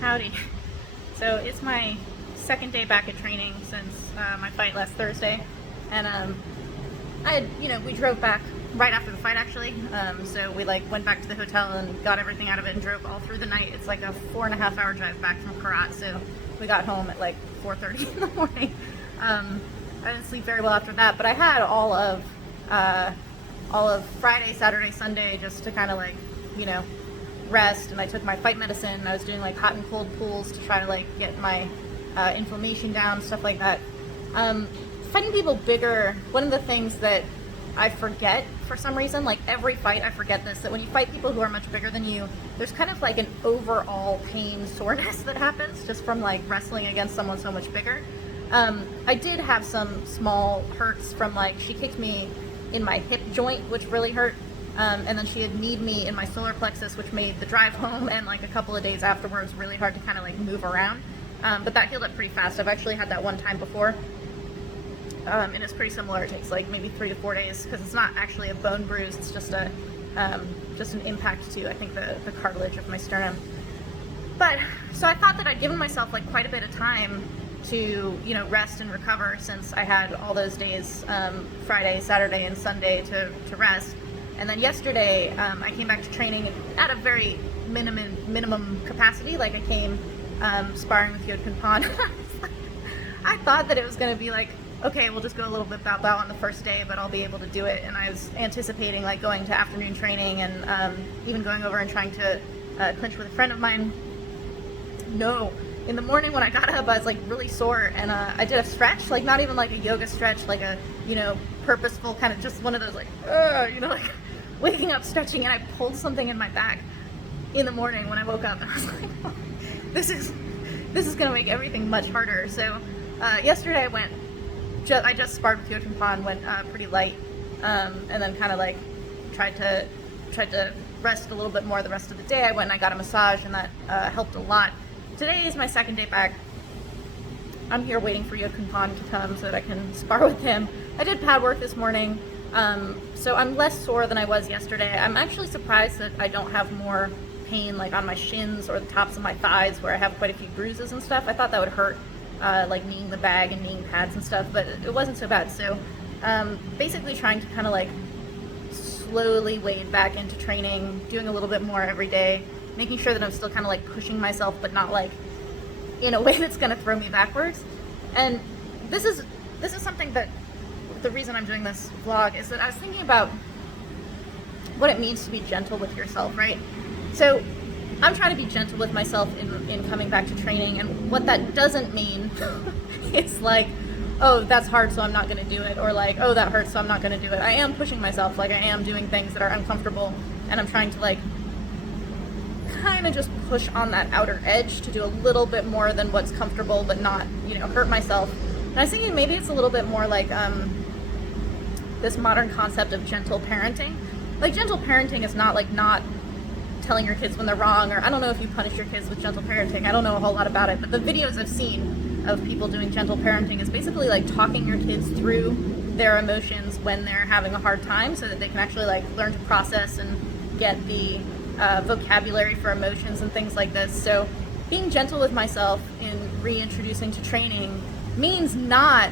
Howdy. So it's my second day back at training since my fight last Thursday, and we drove back right after the fight actually. So we went back to the hotel and got everything out of it and drove all through the night. It's like a 4.5 hour drive back from Karat, so we got home at like 4:30 in the morning. I didn't sleep very well after that, but I had all of Friday, Saturday, Sunday just to kind of rest, and I took my fight medicine. I was doing hot and cold pools to try to get my inflammation down, stuff like that. Fighting people bigger, one of the things that I forget for some reason, every fight I forget this, that when you fight people who are much bigger than you, there's kind of an overall pain soreness that happens just from wrestling against someone so much bigger. I did have some small hurts from she kicked me in my hip joint, which really hurt. And then she had kneed me in my solar plexus, which made the drive home and a couple of days afterwards really hard to kind of move around. But that healed up pretty fast. I've actually had that one time before. And it's pretty similar. It takes maybe 3 to 4 days because it's not actually a bone bruise. It's just an impact to, I think, the cartilage of my sternum. But so I thought that I'd given myself quite a bit of time to rest and recover since I had all those days, Friday, Saturday, and Sunday to rest. And then yesterday, I came back to training at a very minimum capacity. I came sparring with Yodkin Pond. I thought that it was going to be okay, we'll just go a little bit bow on the first day, but I'll be able to do it. And I was anticipating going to afternoon training and even going over and trying to clinch with a friend of mine. No. In the morning when I got up, I was really sore, and I did a stretch, not even a yoga stretch, a purposeful kind of just one of those waking up stretching, and I pulled something in my back in the morning when I woke up, and I was like, oh, this is gonna make everything much harder. So yesterday I just sparred with Yodkin Pond, went pretty light, and then kind of tried to rest a little bit more the rest of the day. I went and I got a massage, and that helped a lot. Today is my second day back. I'm here waiting for Yodkin Pond to come so that I can spar with him. I did pad work this morning, so I'm less sore than I was yesterday. I'm actually surprised that I don't have more pain on my shins or the tops of my thighs where I have quite a few bruises and stuff. I thought that would hurt, kneeing the bag and kneeing pads and stuff, but it wasn't so bad. So basically trying to kind of slowly wade back into training, doing a little bit more every day, making sure that I'm still kind of pushing myself, but not in a way that's going to throw me backwards. And this is something that the reason I'm doing this vlog is that I was thinking about what it means to be gentle with yourself, right? So I'm trying to be gentle with myself in coming back to training, and what that doesn't mean is oh, that's hard, so I'm not going to do it, or oh, that hurts, so I'm not going to do it. I am pushing myself, I am doing things that are uncomfortable, and I'm trying to kind of just push on that outer edge to do a little bit more than what's comfortable, but not, hurt myself. And I was thinking maybe it's a little bit more this modern concept of gentle parenting. Gentle parenting is not not telling your kids when they're wrong, or I don't know if you punish your kids with gentle parenting. I don't know a whole lot about it, but the videos I've seen of people doing gentle parenting is basically talking your kids through their emotions when they're having a hard time, so that they can actually learn to process and get the vocabulary for emotions and things like this. So being gentle with myself in reintroducing to training means not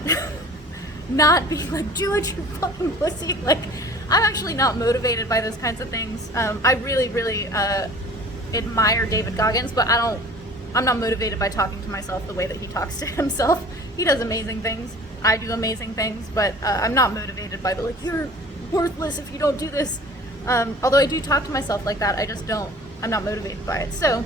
being do it, you fucking pussy. I'm actually not motivated by those kinds of things. I really admire David Goggins, but I'm not motivated by talking to myself the way that he talks to himself. He does amazing things. I do amazing things, but I'm not motivated by the you're worthless if you don't do this. Although I do talk to myself like that, I'm not motivated by it. So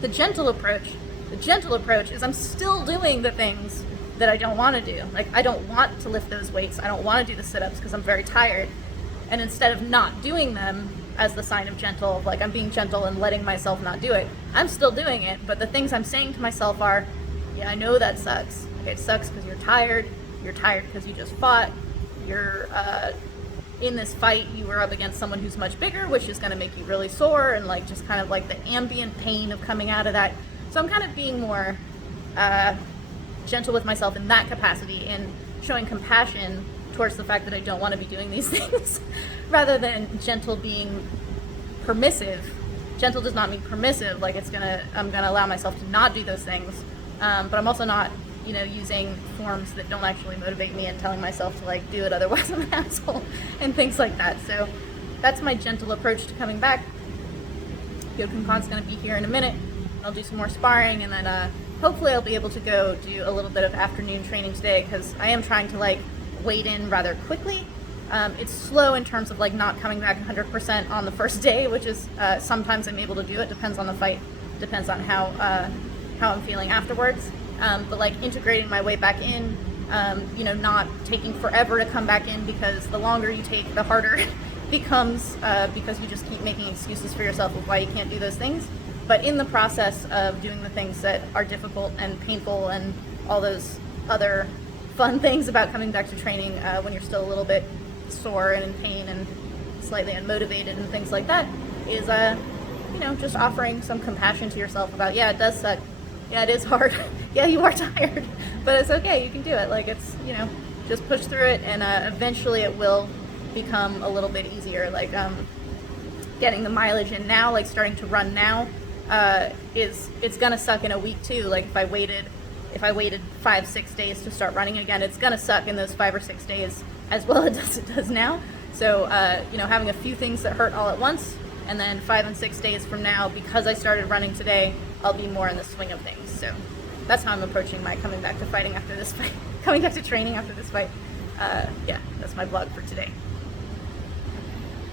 the gentle approach is I'm still doing the things that I don't want to do. I don't want to lift those weights. I don't want to do the sit-ups because I'm very tired. And instead of not doing them as the sign of gentle, I'm being gentle and letting myself not do it, I'm still doing it. But the things I'm saying to myself are, yeah, I know that sucks. It sucks because you're tired. You're tired because you just fought. You're in this fight, you were up against someone who's much bigger, which is going to make you really sore, and just kind of the ambient pain of coming out of that. So I'm kind of being more gentle with myself in that capacity, and showing compassion towards the fact that I don't want to be doing these things, rather than gentle being permissive gentle does not mean permissive, like I'm gonna allow myself to not do those things, but I'm also not, using forms that don't actually motivate me and telling myself to like do it, otherwise I'm an asshole, and things like that. So that's my gentle approach to coming back. Kyokun's gonna be here in a minute. I'll do some more sparring, and then hopefully I'll be able to go do a little bit of afternoon training today, because I am trying to like weight in rather quickly. It's slow in terms of like not coming back 100% on the first day, which is sometimes I'm able to do it. Depends on the fight, depends on how I'm feeling afterwards. But like integrating my way back in, not taking forever to come back in, because the longer you take, the harder it becomes, because you just keep making excuses for yourself of why you can't do those things. But in the process of doing the things that are difficult and painful and all those other fun things about coming back to training, when you're still a little bit sore and in pain and slightly unmotivated and things like that, is just offering some compassion to yourself about, yeah, it does suck, yeah, it is hard, yeah, you are tired, but it's okay, you can do it. Like, it's, just push through it, and eventually it will become a little bit easier. Like, getting the mileage in now, like starting to run now, it's gonna suck in a week too. Like, if I waited 5-6 days to start running again, it's gonna suck in those 5 or 6 days as well as it does now. So having a few things that hurt all at once, and then 5 and 6 days from now, because I started running today, I'll be more in the swing of things. So that's how I'm approaching my coming back to fighting after this fight, coming back to training after this fight. Yeah, that's my vlog for today.